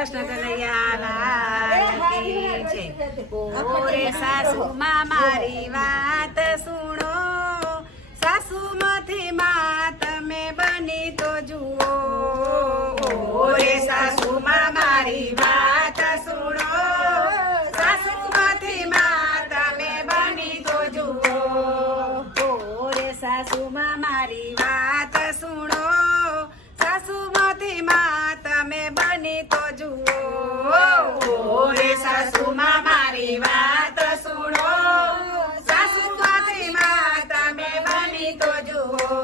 કૃષ્ણ કનૈયા લાલ કી જય। ઓરે સાસુમાં મારી વાત સુણો, સાસુમાંથી માં તમે બની તો જુઓ। ઓરે સાસુમાં મારી વાત સુણો, સાસુમાંથી માં તમે બની તો જુઓ। ઓરે સાસુમાં મારી વાત સુણો, સાસુમાંથી માં તમે બની તો જુઓ। ઓરે સાસુમાં મારી વાત સુણો, સાસુમાંથી માં તમે બની તો જુઓ।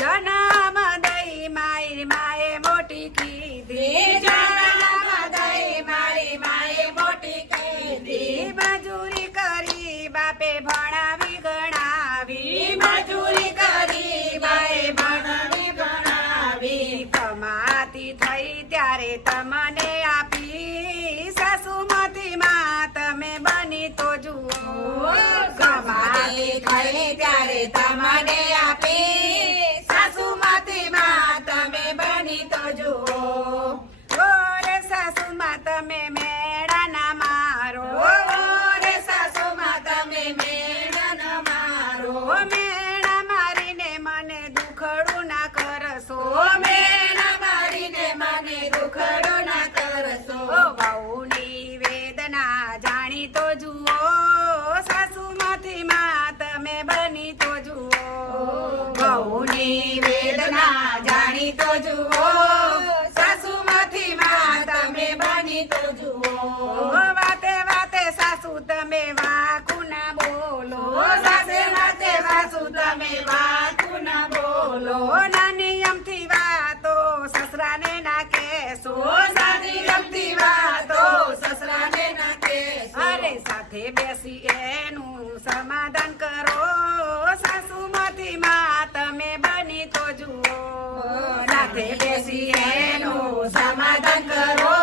જન્મ દઈ મારી માએ મોટી કીધી, જન્મ દઈ મારી માએ મોટી કીધી। મજૂરી કરી બાપે ભણાવી ગણાવી, મજૂરી કરી બાએ ભણાવી ગણાવી। કમાતી થઈ ત્યારે તમને આપી, સાસુમાંથી માં તમે બની તો જુઓ। કમાતી થઈ ત્યારે તમને આપી, સાસુમાંથી માં તમે બની તો જુઓ। ઓરે સાસુમાં તમે મેળા ના મારો, ઓરે સાસુમાં તમે મેળા ના મારો। મેળા મારીને મને દુખડું ના કરશો, મેળા મારીને મને દુખડું ના કરશો। બહુની વેદના જાણી તો જુઓ, સાસુમાંથી માં તમે બની તો જુઓ। બહુની વેદના જાણી તો જુઓ, સાસુમાંથી માં તમે બની તો જુઓ। વાતે વાતે સાસુ તમે વાકુ ના બોલો, વાતે વાતે સાસુ તમે વાકુ ના બોલો। નાની અમથી વાતો સસરાને ના કહેશો, નાની અમથી વાતો સસરાને ના કહેશો। અરે સાથે બેસી એનું સમાધાન કરો, સાસુમાંથી માં તમે બની તો જુઓ। સાથે બેસી એનું સમાધાન કરો,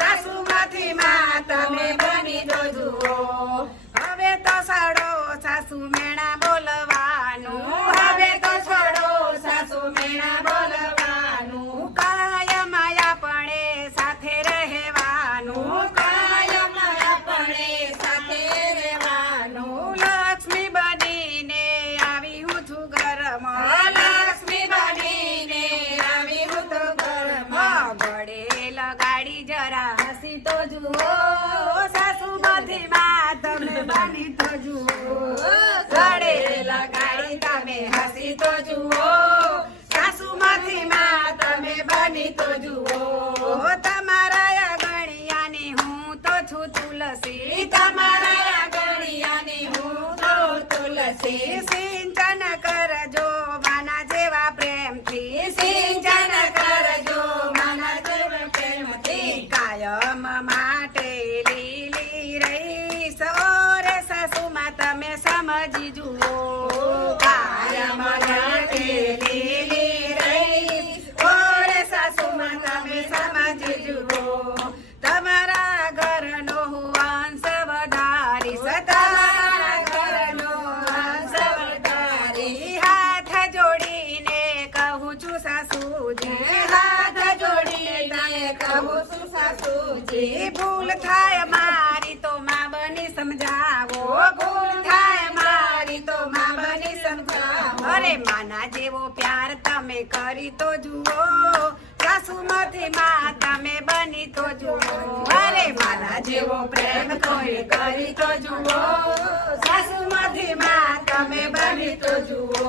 સાસુમાંથી માં તમે બની તો જુઓ। હવે તો છોડો સાસુ મેણા બોલવાનું, હવે તો છોડો સાસુ મેણા બોલવાનું। કાયમ આપણે સાથે રહેવાનું, કાયમ આપણે સાથે રહેવાનું। લક્ષ્મી બનીને આવી હું છું ઘરમાં, લક્ષ્મી બનીને આવી હું તો ઘરમાં। ગળે લગાડી જરા હસી તો જુઓ, સાસુમાંથી માં તમે બની તો જુઓ। ગળે લગાડી તમે હસી તો જુઓ, સાસુમાંથી માં તમે બની તો જુઓ। તમારા ગણિયાની હું તો છું તુલસી, તમારા ગણિયાની હું તો તુલસી। સિંચન કરજો માના જેવા પ્રેમથી, સિંચન કરજો માના જેવા પ્રેમથી। કાયમ માટે લીલી રહીશ, ઓરે સાસુમાં તમે સમજી જુઓ। કાયમ માટે લીલી રહીશ, ઓરે સાસુમાં તમે સમજી જુઓ। તમારા ઘરનો હું અંશ વધારીશ, તમારા ઘરનો અંશ વધારી। હાથ જોડીને કહું છું સાસુજી, હાથ જોડીને કહું છું સાસુજી। ભૂલ થાય મારી તો માં બની સમજાવો, ભૂલ થાય મારી તો માં બની સમજાવો। અરે માના જેવો પ્યાર તમે કરી તો જુઓ, સાસુમાંથી માં તમે બની તો જુઓ। અરે માના જેવો પ્રેમ કોઈ કરી તો જુઓ, સાસુમાંથી માં તમે બની તો જુઓ।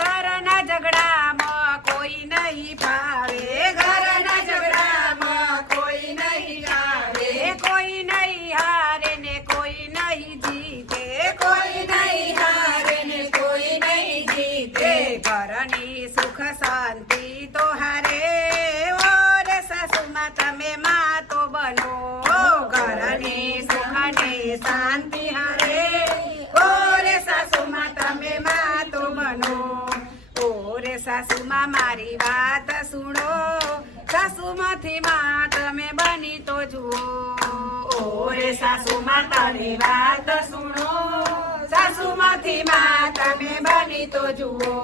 ઘરના ઝઘડામાં કોઈ નહીં ફાવે, ઘરના ઝઘડામાં કોઈ નહીં આવે। કોઈ નહીં હારે ને કોઈ નહીં જીતે, કોઈ નહીં હારે ને કોઈ નહીં જીતે। ઘરની સુખ શાંતિ તો હારે, ઓરે સાસુમાં તમે માં તો બનો। ઘરની સુખ ને શાંતિ હારે, ઓરે સાસુમાં તમે માં તો બનો। ઓરે સાસુમાં મારી વાત સુણો, સાસુમાંથી માં તમે બની તો જુઓ। ઓરે સાસુમાં તારી વાત સુણો, સાસુમાંથી માં તમે બની તો જુઓ।